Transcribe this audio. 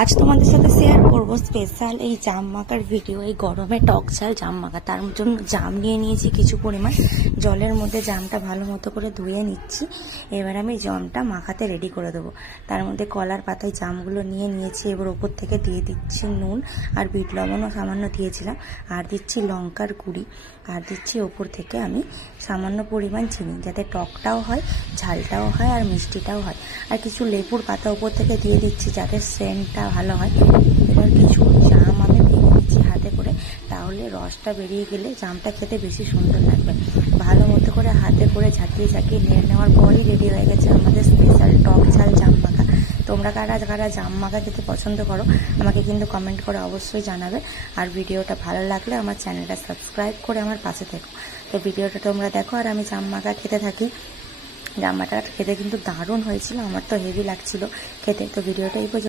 আজ তোমাদের সাথে শেয়ার করব স্পেশাল এই জাম মাখার ভিডিও। এই গরমে টক ঝাল জাম মাখা, তার জন্য জাম নিয়ে নিয়েছি কিছু পরিমাণ। জলের মধ্যে জামটা ভালো মতো করে ধুয়ে নিচ্ছি। এবার আমি জামটা মাখাতে রেডি করে দেবো। তার মধ্যে কলার পাতায় জামগুলো নিয়ে নিয়েছি। এবার ওপর থেকে দিয়ে দিচ্ছি নুন আর বিট লবণও সামান্য দিয়েছিলাম, আর দিচ্ছি লঙ্কার গুঁড়ি, আর দিচ্ছি ওপর থেকে আমি সামান্য পরিমাণ চিনি, যাতে টকটাও হয়, ঝালটাও হয় আর মিষ্টিটাও হয়। আর কিছু লেবুর পাতা ওপর থেকে দিয়ে দিচ্ছি যাতে সেন্টটা ভালো হয়। এবার কিছু জাম আমি ভেঙে দিচ্ছি হাতে করে, তাহলে রসটা বেরিয়ে গেলে জামটা খেতে বেশি সুন্দর লাগবে। ভালো মতো করে হাতে করে ঝাঁকিয়ে ঝাঁকিয়ে নেড়ে নেওয়ার পরই রেডি হয়ে গেছে আমাদের স্পেশাল টক ঝাল জাম মাখা। তোমরা কারা কারা জাম মাখা খেতে পছন্দ করো আমাকে কিন্তু কমেন্ট করে অবশ্যই জানাবে। আর ভিডিওটা ভালো লাগলে আমার চ্যানেলটা সাবস্ক্রাইব করে আমার পাশে থেকো। তো ভিডিওটা তোমরা দেখো আর আমি জাম মাখা খেতে থাকি। জাম মাখাটা খেতে কিন্তু দারুণ হয়েছিল, আমার তো হেভি লাগছিল খেতে। তো ভিডিওটা এই পর্যন্ত।